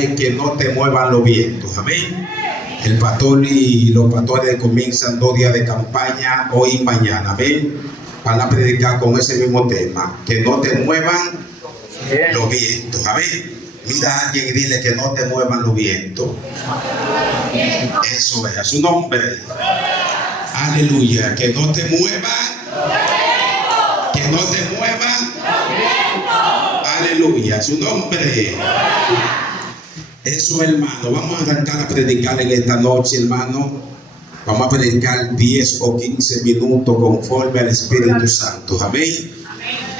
es que no te muevan los vientos. Amén. El pastor y los pastores comienzan 2 días de campaña, hoy y mañana. Amén. Van a predicar con ese mismo tema, que no te muevan los vientos. Amén. Mira a alguien y dile que no te muevan los vientos. Eso es, a su nombre. Aleluya. Que no te muevan. Que no te muevan. Aleluya. A su nombre. Eso, hermano. Vamos a arrancar a predicar en esta noche, hermano. Vamos a predicar 10 o 15 minutos conforme al Espíritu Santo. Amén.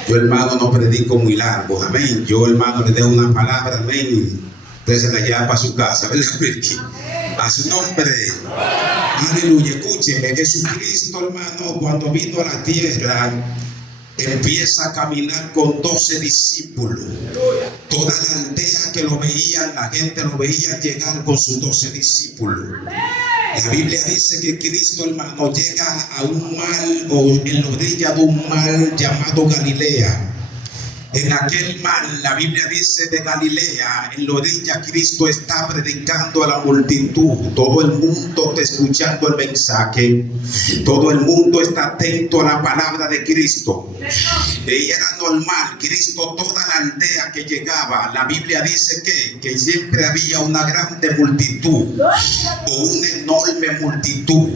Yo, hermano, no predico muy largo. Amén. Yo, hermano, le dejo una palabra. Amén. Usted se la lleva para su casa. A su nombre. Aleluya. Escúcheme. Jesucristo, hermano, cuando vino a la tierra, empieza a caminar con 12 discípulos. Toda la aldea que lo veían, la gente lo veía llegar con sus 12 discípulos. La Biblia dice que Cristo, hermano, llega a un mar, o en la orilla de un mar llamado Galilea. En aquel mar, la Biblia dice de Galilea, en la orilla Cristo está predicando a la multitud. Todo el mundo está escuchando el mensaje. Todo el mundo está atento a la palabra de Cristo. Y era normal, Cristo, toda la aldea que llegaba, la Biblia dice que siempre había una grande multitud o una enorme multitud.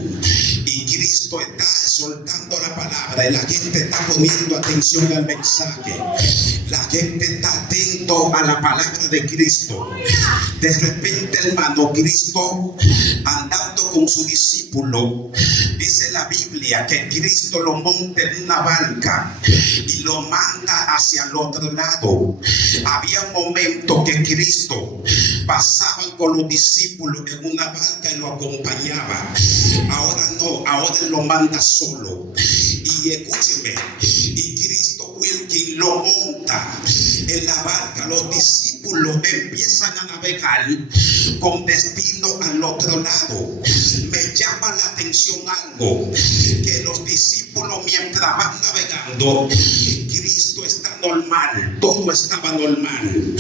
Y Cristo está soltando la palabra y la gente está poniendo atención al mensaje. La gente está atento a la palabra de Cristo. De repente, hermano, Cristo andando con su discípulo, dice la Biblia que Cristo lo monta en una barca y lo manda hacia el otro lado. Había un momento que Cristo pasaba con los discípulos en una barca y lo acompañaba. Ahora no, ahora él lo manda solo. Y escúcheme, y Cristo Wilkin lo monta en la barca. Los discípulos empiezan a navegar con destino al otro lado. Me llama la atención algo, que los discípulos mientras van navegando, Cristo está normal, todo estaba normal.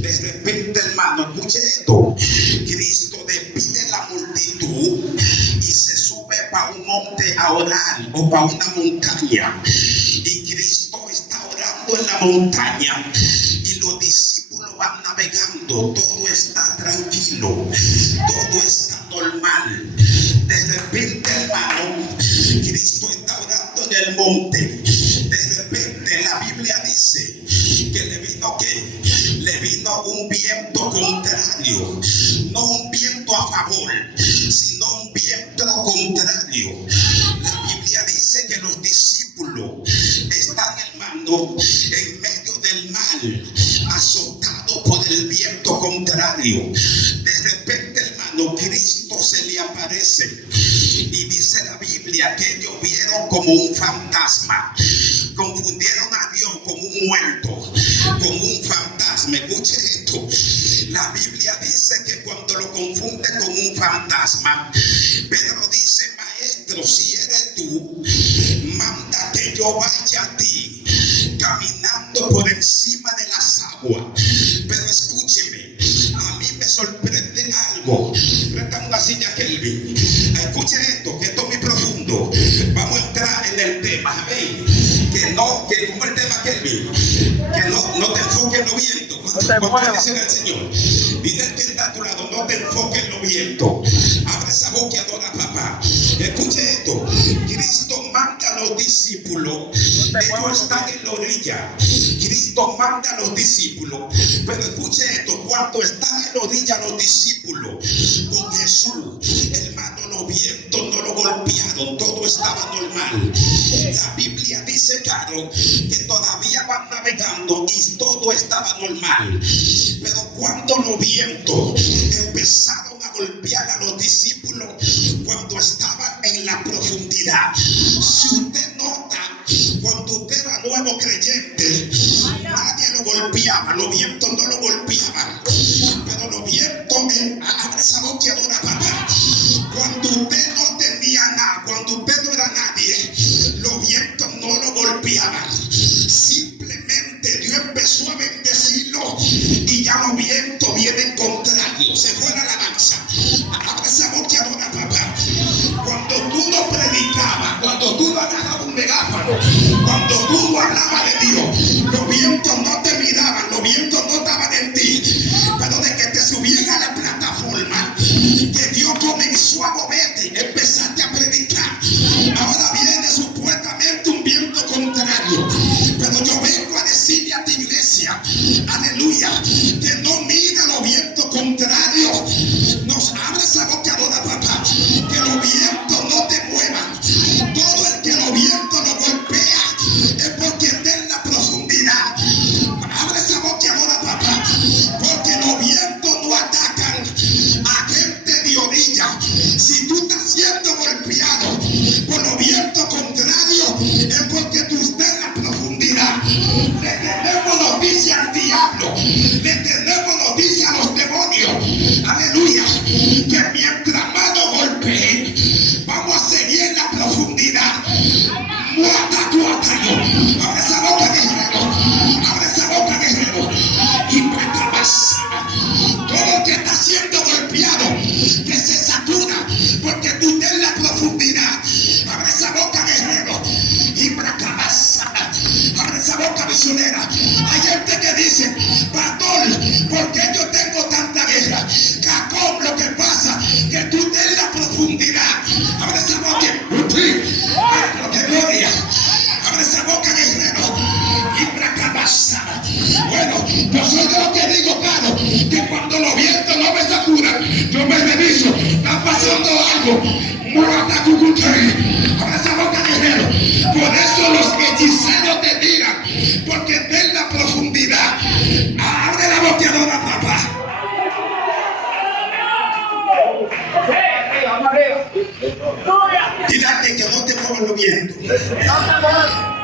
De repente, hermano, escuche esto, Cristo despide la multitud y se sube para un monte a orar, o para una montaña, y Cristo está orando en la montaña y los discípulos van navegando. Todo está tranquilo, todo está normal. De repente, hermano, Cristo está orando en el monte. De repente la Biblia dice que le vino un viento contrario, no un viento a favor, sino un viento contrario. La Biblia dice que los discípulos están, hermano, en medio del mar, azotados por el viento contrario. De repente, hermano, Cristo se le aparece y dice la Biblia que ellos vieron como un fantasma. Confundieron a Dios con un muerto, con un fantasma. Escuche esto. La Biblia dice que cuando lo confunde con un fantasma, Pedro dice: maestro, si eres tú, manda que yo vaya a ti, caminando por encima de las aguas. Pero escúcheme, a mí me sorprende algo. Préstame una silla, Kelvin. Escuche esto, que esto es muy profundo. Vamos a entrar en el tema. Amén. Como el tema, Kelvin, que no te enfoques en lo viento. ¿Cuánto dicen al Señor? Dile al que está a tu lado: no te enfoques en lo viento. Abre esa boca y adora a papá. Escuche esto. Cristo manda a los discípulos. Ellos están en la orilla. Cristo manda a los discípulos. Pero escuche esto. Cuando están en la orilla los discípulos con Jesús, hermano, los vientos no lo golpearon. Todo estaba normal. La Biblia dice, claro, que todavía van navegando y todo estaba normal. Pero cuando los vientos empezaron a golpear a los discípulos, cuando estaban en la profundidad, si usted nota, cuando usted era nuevo creyente, nadie lo golpeaba, los vientos no lo golpeaban, pero los vientos, abre esa boca y adora, papá. Cuando usted no tenía nada, cuando usted no era nadie, los vientos no lo golpeaban. Simplemente Dios empezó a bendecirlo y ya los vientos vienen contra contrario. Se fue la alabanza. Abre esa boca y adora, papá. Cuando tú no predicabas, cuando tú no agarrabas un megáfono, cuando tú no hablabas de Dios, los vientos no te miraban, los vientos no estaban en ti. Pero de que te subían a la plataforma, que Dios comenzó a moverte, empezaste a predicar. Ahora viene supuestamente un viento contrario. Pero yo vengo a decirle a tu iglesia, aleluya, que no mira los vientos contrarios. Nos abre esa boca, adora, papá. Que los vientos no te muevan. Todo el que los vientos lo golpea es porque está en la profundidad. Abre esa boca, adora, papá. Porque los vientos no atacan a gente de orilla. Si tú estás siendo golpeado por los vientos contrarios, es porque tú estás en la profundidad. Le tenemos noticia al diablo, le tenemos noticia a los demonios, aleluya, que mientras más nos golpeen, vamos a seguir en la profundidad. Abre esa boca, guerrero, abre esa boca, guerrero, y más. Todo el que está siendo golpeado, que se sacuda, porque tú estás en la profundidad. Abre esa boca, guerrero, y abre esa boca, misionera. Hay gente que dice, pastor, ¿por qué yo tengo tanta guerra? Jacob, lo que pasa que tú estás en la profundidad. Abre esa boca, que gloria. Abre esa boca, guerrero, y bueno, yo soy de lo que digo, claro, que cuando los vientos no me sacudan, yo me reviso, está pasando algo. Abre esa boca, guerrero. Por eso los hechiceros te tiran, porque está en la profundidad. Abre la boca, adora, papá. Dile a alguien que no te muevan los vientos.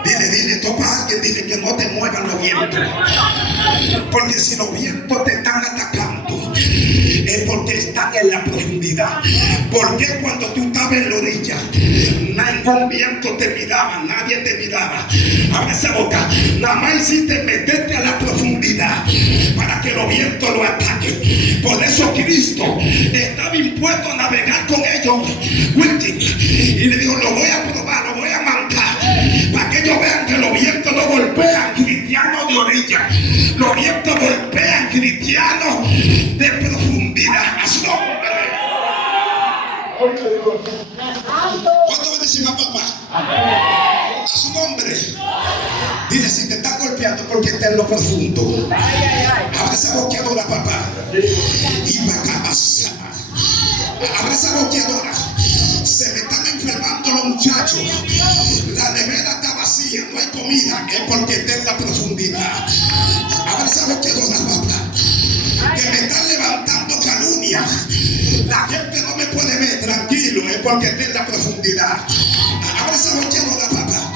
Dile, topa a alguien, dile que no te muevan los vientos. Porque si los vientos te están atacando, es porque están en la profundidad. Porque cuando tú estabas en la orilla, ningún viento te miraba, nadie te miraba. Abre esa boca. Nada más hiciste meterte a la profundidad para que los vientos lo ataquen. Por eso Cristo estaba impuesto a navegar con ellos, y le dijo, lo voy a probar, lo voy a mancar, para que ellos vean que los vientos no golpean cristianos de orilla, los vientos golpean cristianos de profundidad. A su nombre. ¿Cuánto bendecimos a papá? A su nombre. Dile, si te están golpeando porque está en lo profundo. Abre esa boqueadora, papá. Y papá pasa. Abre esa boqueadora. Se me están enfermando los muchachos. La nevera está vacía, no hay comida. Es porque está en la profundidad. Abre esa boqueadora, papá. Que me están levantando calumnia. La gente no me puede ver tranquilo. Es porque está en la profundidad. Abre esa boqueadora, papá.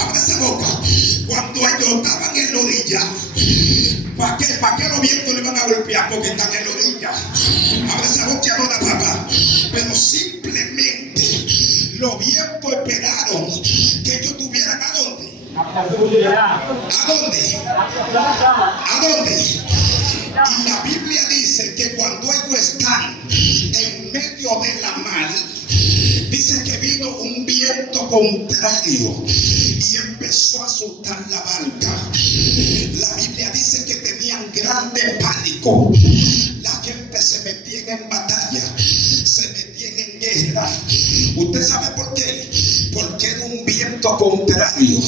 Abre esa boca. Cuando ellos estaban en la orilla, ¿para qué los vientos le van a golpear? Porque están en la orilla. Abre esa boqueadora, papá. Pero simplemente los vientos esperaron que ellos tuvieran ¿a dónde? ¿A dónde? ¿A dónde? Y la Biblia dice que cuando ellos están en medio de la mar, dice que vino un viento contrario y empezó a asustar la barca. La Biblia dice que tenían grande pánico. La gente se metía en batalla, se metían en guerra. ¿Usted sabe por qué? Porque era un viento contrario.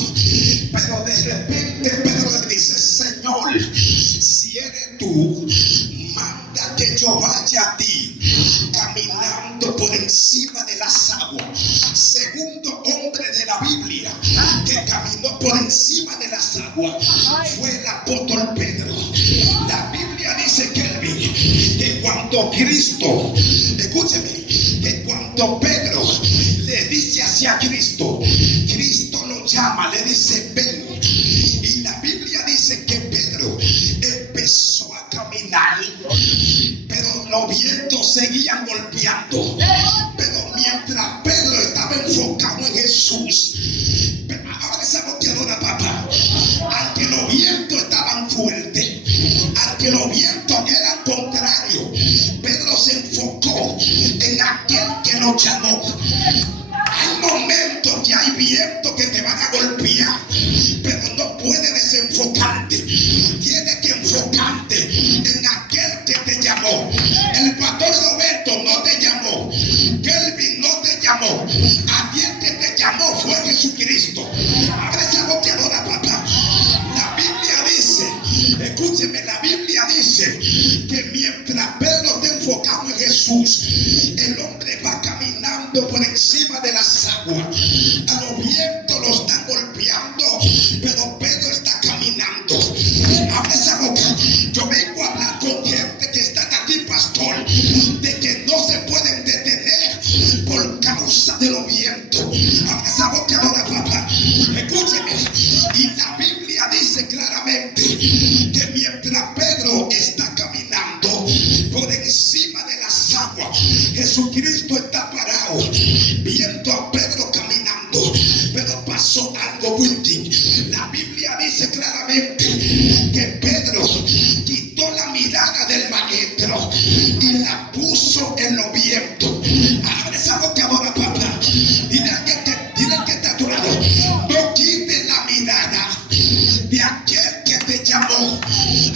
Pero de repente Pedro le dice, Señor, si eres tú, manda que yo vaya a ti, caminando por encima de las aguas. Segundo hombre de la Biblia que caminó por encima de las aguas fue el apóstol Pedro. La Biblia dice que cuando Cristo, escúcheme, que cuando Pedro le dice hacia Cristo, Cristo lo llama, le dice ven. Y la Biblia dice que Pedro empezó a caminar, pero los vientos seguían golpeando. Pero mientras Pedro estaba enfocado en Jesús, ahora esa boqueadora, papá, aunque los vientos estaban fuertes, aunque los vientos eran contrarios, Pedro se enfocó en aquel que lo llamó. Hay momentos que hay vientos que te van a golpear, pero no puedes desenfocarte. Tienes que enfocarte en aquel que te llamó. El pastor Roberto no te llamó. Kelvin no te llamó. Aquel que te llamó fue Jesucristo. Abre esa boca ahora, papá. La Biblia dice, escúcheme, la Biblia dice que mientras Pedro está enfocado en Jesús, el hombre va caminando por encima de las aguas. A los vientos lo están golpeando, pero Pedro está caminando. Abre esa boca. Yo vengo a hablar con gente que están aquí, pastor, de que no se pueden detener por causa de los vientos. Abre esa boca ahora, papá. Escúcheme. Y la Biblia dice claramente que mientras Pedro está caminando por encima de las aguas, Jesucristo está parado viendo a Pedro caminando, pero pasó algo último. La Biblia dice claramente que Pedro quitó la mirada del maestro y la puso en los vientos. Abre esa boca ahora, papá. Dile al que está a tu lado, no quite la mirada de aquel que te llamó.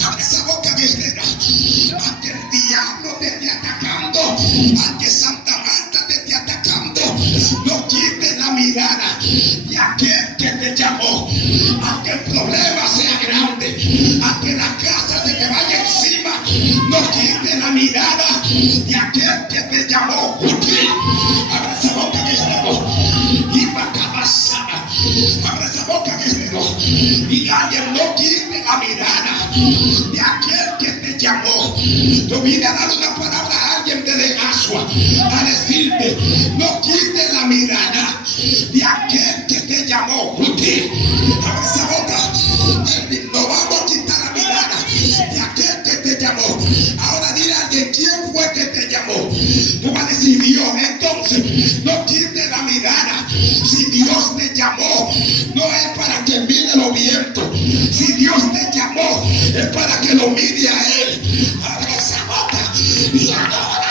Abre esa boca, guerrera. A que el diablo te esté atacando, a que Santa Marta te esté atacando, no quite la mirada de aquel que te llamó. A que el problema sea grande, a que la casa se te vaya encima, no quite la mirada de aquel que te llamó. Abre esa boca, guerrero. Y macabasada. Abre esa boca, guerrero. Y alguien no quite la mirada de aquel que te llamó. Yo vine a dar una palabra a alguien de Asua, a decirte, no quite la mirada de aquel que te llamó. Abre esa boca. No vamos a quitar la mirada de aquel que te llamó. Ahora dile a alguien, ¿quién fue que te llamó? Tú vas a decir Dios. Entonces, no quite la mirada. Si Dios te llamó, no es para que mire los vientos. Si Dios te llamó, es para que lo mire a Él. Abre esa boca y adora.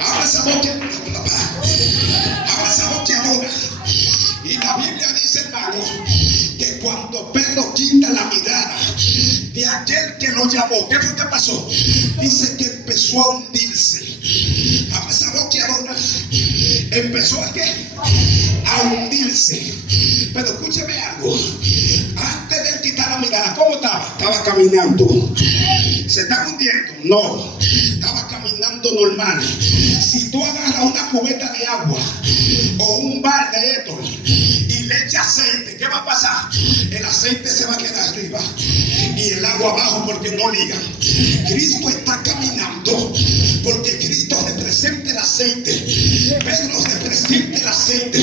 Abre esa boca, abre esa boca ahora. Y la Biblia dice, hermano, que cuando Pedro quita la mirada de aquel que lo llamó, ¿qué fue que pasó? Dice que empezó a hundirse. Abre esa boca ahora. Empezó a ¿qué? A hundirse. Pero escúcheme algo. Antes de quitar la mirada, ¿cómo estaba? Estaba caminando. ¿Se está hundiendo? No. Estaba caminando normal. Si tú agarras una cubeta de agua o un balde de esto y le echas aceite, ¿qué va a pasar? El aceite se va a quedar arriba y el agua abajo porque no liga. Cristo está caminando porque Cristo representa el aceite. Pedro representa el aceite.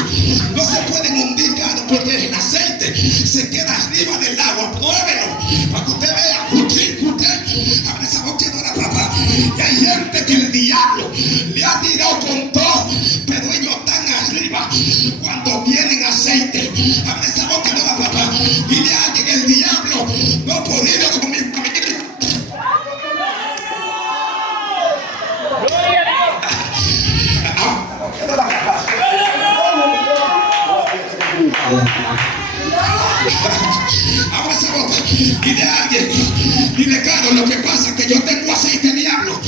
No se pueden hundir, claro, porque el aceite se queda arriba del agua. Pruébelo para que usted vea. Usted abre esa boca de la papá. Y hay gente que el diablo le ha tirado con todo, pero ellos están arriba cuando tienen aceite. Abre esa boca de la papá. Dile a alguien, el diablo no ha podido con mi familia. Abre esa boca. Dile a alguien, dile, Carlos, lo que pasa es que yo tengo aceite, diablo.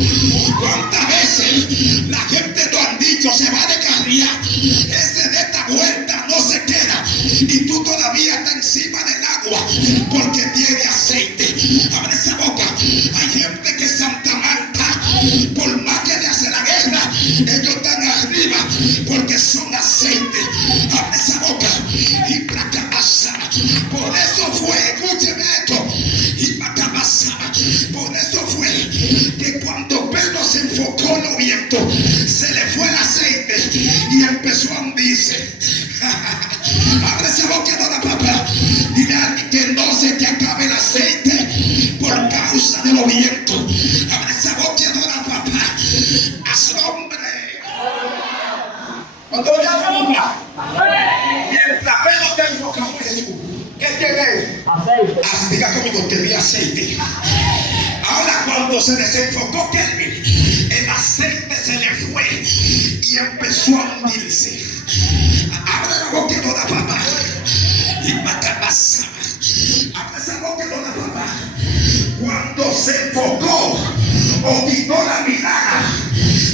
¿Cuántas veces la gente lo han dicho, se va de carrilla, ese de esta vuelta no se queda, y tú todavía estás encima del agua porque tiene aceite? Abre esa boca. Hay gente que Santa Marta, por más que le hace la guerra, ellos están arriba porque son aceite. Abre esa boca. Y placa pasada. Por eso fue, escúcheme esto, y placa pasada. Por eso fue que cuando Pedro se enfocó en los vientos, se le fue el aceite y empezó a hundirse. Abre esa boca, dona papá. Dile a alguien que no se te acabe el aceite por causa de los vientos. Abre esa boca, dona papá. Haz hombre. Cuando ya papá. Mientras Pedro te enfocamos en Jesús, ¿qué Diga conmigo, tenía aceite. Ahora cuando se desenfocó Kelvin, el aceite se le fue y empezó a hundirse. Abre la boca y no da papá. Y mata más. Abre esa boca y no da papá. Cuando se enfocó o quitó la mirada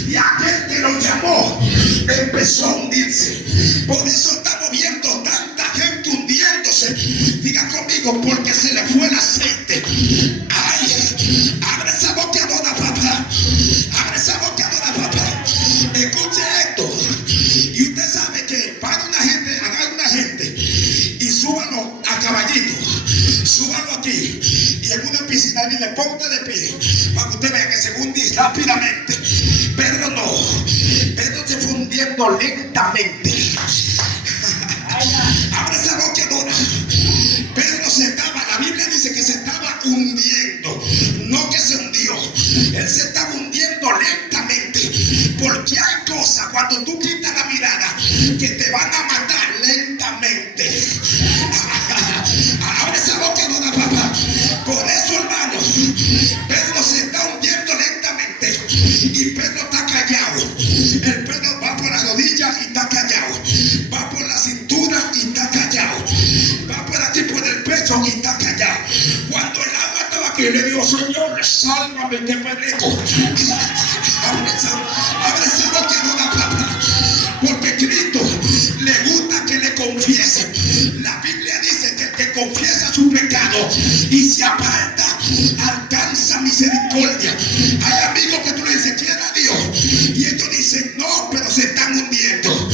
y aquel que lo llamó empezó a hundirse. Por eso estamos viendo tanta gente hundiéndose. Diga conmigo, porque se le fue el aceite. Ay, abre esa boca, no da papá. Abre esa boca, no da papá. Escuche esto. Y usted sabe que para una gente, agarre una gente y súbalo a caballito. Súbalo aquí y en una piscina y le ponte de pie para que usted vea que se hunde rápidamente. Pedro no. Pedro se fue hundiendo lentamente. Abre esa boca, Dora. Pedro se estaba, la Biblia dice que se estaba hundiendo, no que se hundió. Él se estaba hundiendo lentamente, porque hay cosas cuando tú quitas la mirada que te van a matar lentamente. Abre esa boca, Dora, papá. Por eso, hermano, Pedro se está hundiendo lentamente y Pedro está callado. El Pedro va por las rodillas y está callado. Va por la cintura y está callado. Va por aquí por el pecho y está callado. Cuando el agua estaba aquí, le digo, Señor, sálvame que pereco. Abre esa boca, no da papá. Porque Cristo le gusta que le confiesen. La Biblia dice que el que confiesa su pecado y se aparta alcanza misericordia. Hay amigos que tú le dices, quiera a Dios, y ellos dicen, no, pero se están hundiendo.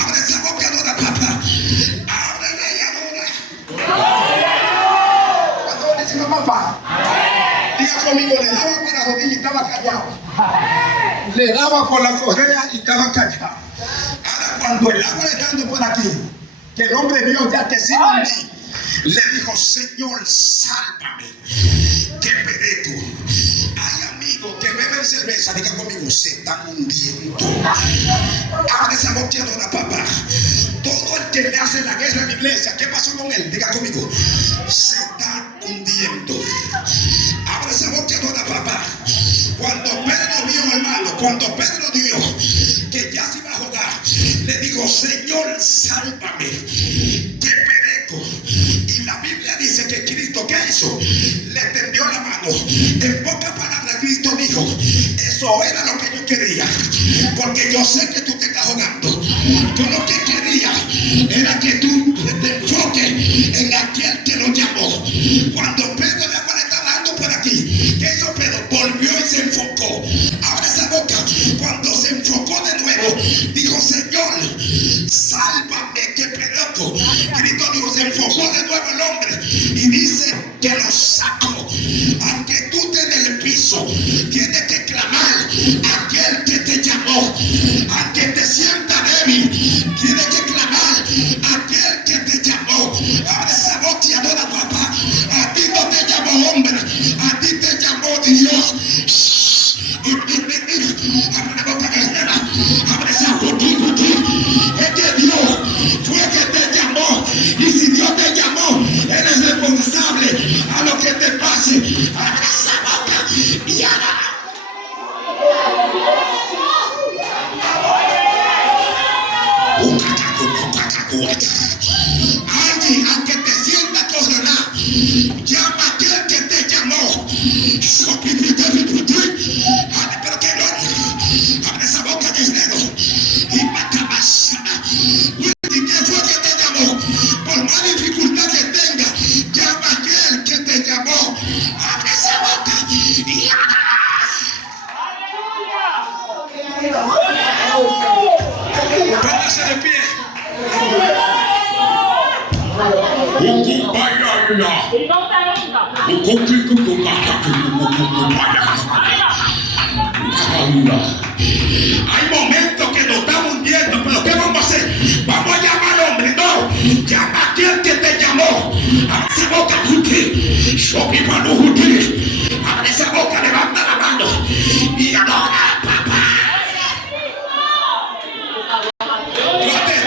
Abre esa boca, no da papá. Ábrela y adora. Cuando dice papá, diga conmigo, le daba por la rodilla y estaba callado. Le daba por la correa y estaba callado. Ahora cuando el agua le está dando por aquí, que el hombre vio ya que se hundí, le dijo, Señor, sálvame, que pereco. Hay amigos que beben cerveza, diga conmigo, se están hundiendo. Abre esa boca, dona papá. Todo el que le hace la guerra en la iglesia, ¿qué pasó con él? Diga conmigo, se está hundiendo. Abre esa boca, dona papá. Cuando Pedro vio, hermano, cuando Pedro vio que ya se iba a jugar, le dijo, Señor, sálvame, que pereco. Y la Biblia dice que Cristo, ¿qué hizo? Le tendió la mano. En pocas palabras, Cristo dijo, eso era lo que yo quería, porque yo sé que tú te estás jugando. Yo lo que quería era que tú te enfoques en aquel que lo llamó. Cuando Pedro le estaba dando por aquí, ¿qué hizo Pedro? Volvió y se enfocó. Abre esa boca. Cuando se enfocó de nuevo, dijo, Señor, sálvame, que pereco. Cristo dijo, se enfocó de nuevo el hombre y dice que lo sacó. Aunque tú estés en el piso, tienes que clamar a aquel que te llamó. Aunque te sientas débil, tienes que clamar a aquel que te llamó. Abre esa boca y adora, papá. A ti no te llamó hombre, a ti te llamó Dios. Abre la boca, guerrera. Abre esa boca. Es que Dios fue que te llamó. Y si Dios te llamó, eres responsable a lo que te pase. Abre esa boca y ahora. Alguien, aunque te sientas condenado, llama a aquel que te llamó. Pero que no, abre esa boca, guerrero, y mata más. ¿Quién fue que te llamó? Por más dificultad que tenga, llama a aquel que te llamó. Abre esa boca y póngase de pie. Hay momentos que nos estamos hundiendo, pero ¿qué vamos a hacer? Vamos a llamar al hombre. No, llama a aquel que te llamó. Abre esa boca, abre esa boca, levanta la mano y adora, papá.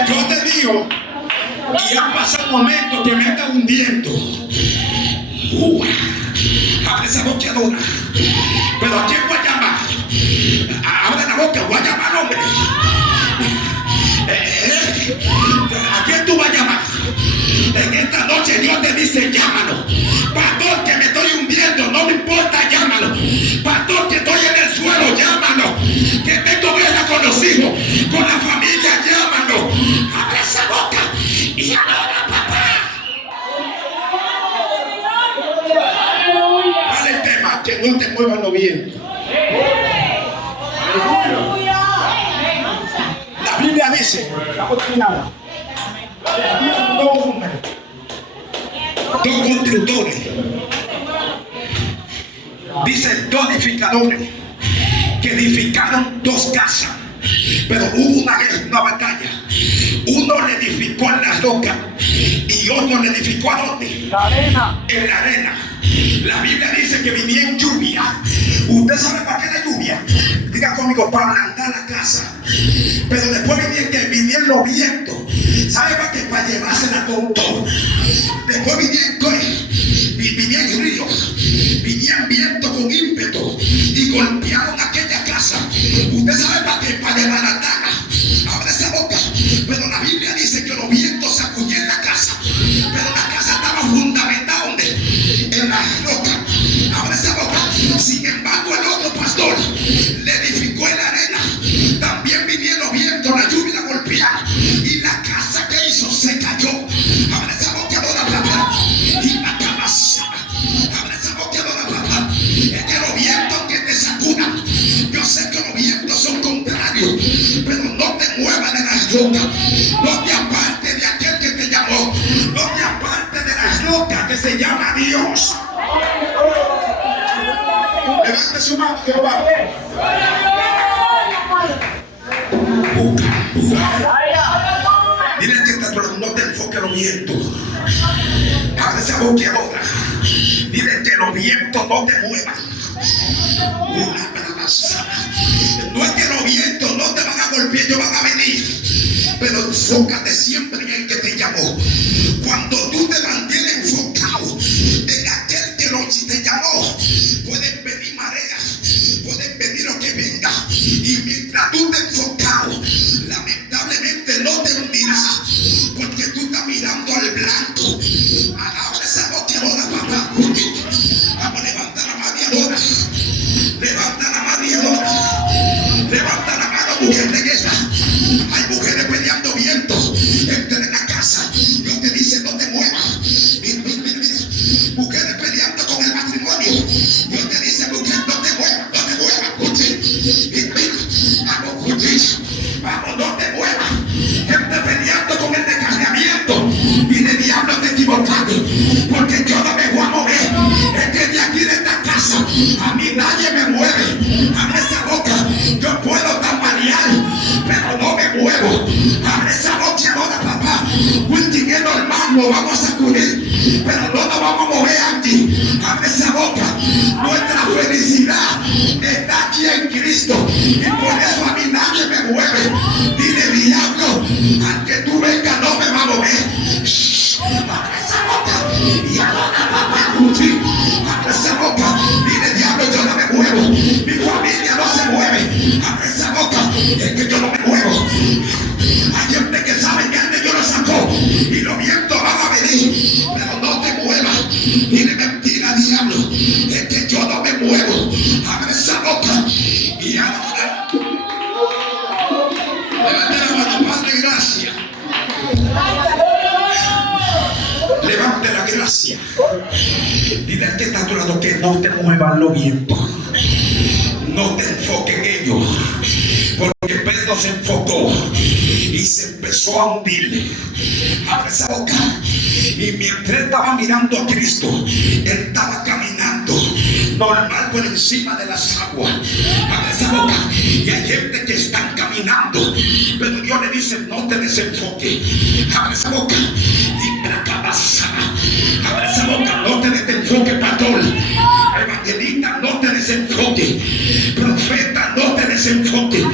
Yo te digo, y han pasado momentos que me están hundiendo. Abre esa boca y adora. Pero ¿a quién voy a llamar? Abre la boca, voy a llamar, hombre. ¿A quién tú vas a llamar? En esta noche Dios te dice, llámalo. Pastor, que me estoy hundiendo, no me importa, llámalo. Pastor, que estoy en el suelo, llámalo. Que tengo guerra con los hijos, con la familia, llámalo. Abre esa boca y adora, papá. Dale el tema, que no te muevan los vientos. La Biblia dice, dos constructores, dice dos edificadores que edificaron dos casas, pero hubo una batalla. Uno le edificó en la roca y otro le edificó ¿a dónde? La arena. En la arena. La Biblia dice que venía en lluvia. ¿Usted sabe para qué la lluvia? Diga conmigo, para ablandar la casa. Pero después vinieron los vientos. ¿Sabe para qué? Para llevársela con todo. Después vinieron ríos. Vinieron vientos con ímpetu y golpearon aquella casa. ¿Usted sabe para qué? Para desbaratarla. Abre esa boca. Pero la Biblia dice que los vientos sacudían la casa. Pero la casa estaba fundamentada ¿dónde? En la roca. Abre esa boca. Sin embargo, el otro pastor le edificó en la arena. También vinieron los vientos, la lluvia la golpearon y la casa que hizo se cayó. Abre esa boca, adora, papá. Y la cabeza. Abre esa boca, adora, papá. Es que los vientos que te sacudan, yo sé que los vientos son contrarios, pero no te muevas de la roca. No te apartes de aquel que te llamó. No te apartes de la roca que se llama Dios. Levante su mano, Jehová. Dile que está atrás, no te enfoques en los vientos. Abre esa boca ahora. Dile que los vientos no te muevan. No es que los vientos no te van a golpear, ellos van a venir. Pero enfócate siempre en el que te llamó. Cuando tú te mantienes enfocado en aquel que te llamó, pueden venir mareas, pueden venir lo que venga. Y mientras tú te enfocado, lamentablemente no te hundirás, porque tú estás mirando al blanco. Abre esa boca ahora, papá. Vamos a levantar la mano y adora. Levanta la mano y adora. Levanta la mano, mujer de guerra. Hay mujeres peleando vientos entre la casa. Dios te dice, no te muevas. Mira. Mujeres peleando con el matrimonio. Dios te dice, mujer, no te muevas. Escuche. Vamos, no te muevas. Gente peleando con el descarriamiento. Y de diablo te equivocaste, porque yo no me voy a mover. Es que de aquí de esta casa a mí nadie me mueve. Abre esa boca. Yo puedo tambalear, pero no me muevo. Abre esa boca ahora, papá. Wilkin es normal, lo vamos a sacudir, pero no nos vamos a mover aquí. Abre esa boca. Nuestra felicidad está aquí en Cristo, y por eso a mí nadie me mueve. Dile, diablo, aunque tú vengas no me va a mover. Abre esa boca y adora, papá. Abre esa boca. Dile, diablo, yo no me muevo. Mi familia no se mueve. Abre esa boca. Es que yo no me muevo. Hay gente que sabe que antes yo lo sacó y los vientos van a venir, pero no te muevas. Dile, mentira, diablo, es que yo no me muevo. Abre esa boca y adora. Levante la mano, Padre, gracias. Levante la gracia. Dile al que está a tu lado que no te muevan los vientos. No te enfoques en ellos. Porque Pedro se enfocó y se empezó a hundir. Abre esa boca. Y mientras estaba mirando a Cristo, él estaba caminando normal por encima de las aguas. Abre esa boca. Y hay gente que están caminando, pero Dios le dice, no te desenfoques. Abre esa boca. Abre esa boca. No te desenfoques, pastor. Evangelista, no te desenfoques. Profeta, no te desenfoques.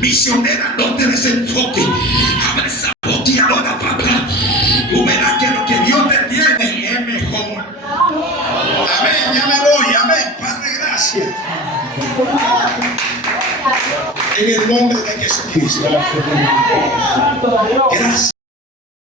Misionera, no te desenfoques. Abre esa boca y adora, papá. Tú verás que lo que Dios te tiene es mejor. Amén, ya me voy. Amén. Padre, gracias. En el nombre de Jesucristo. Gracias.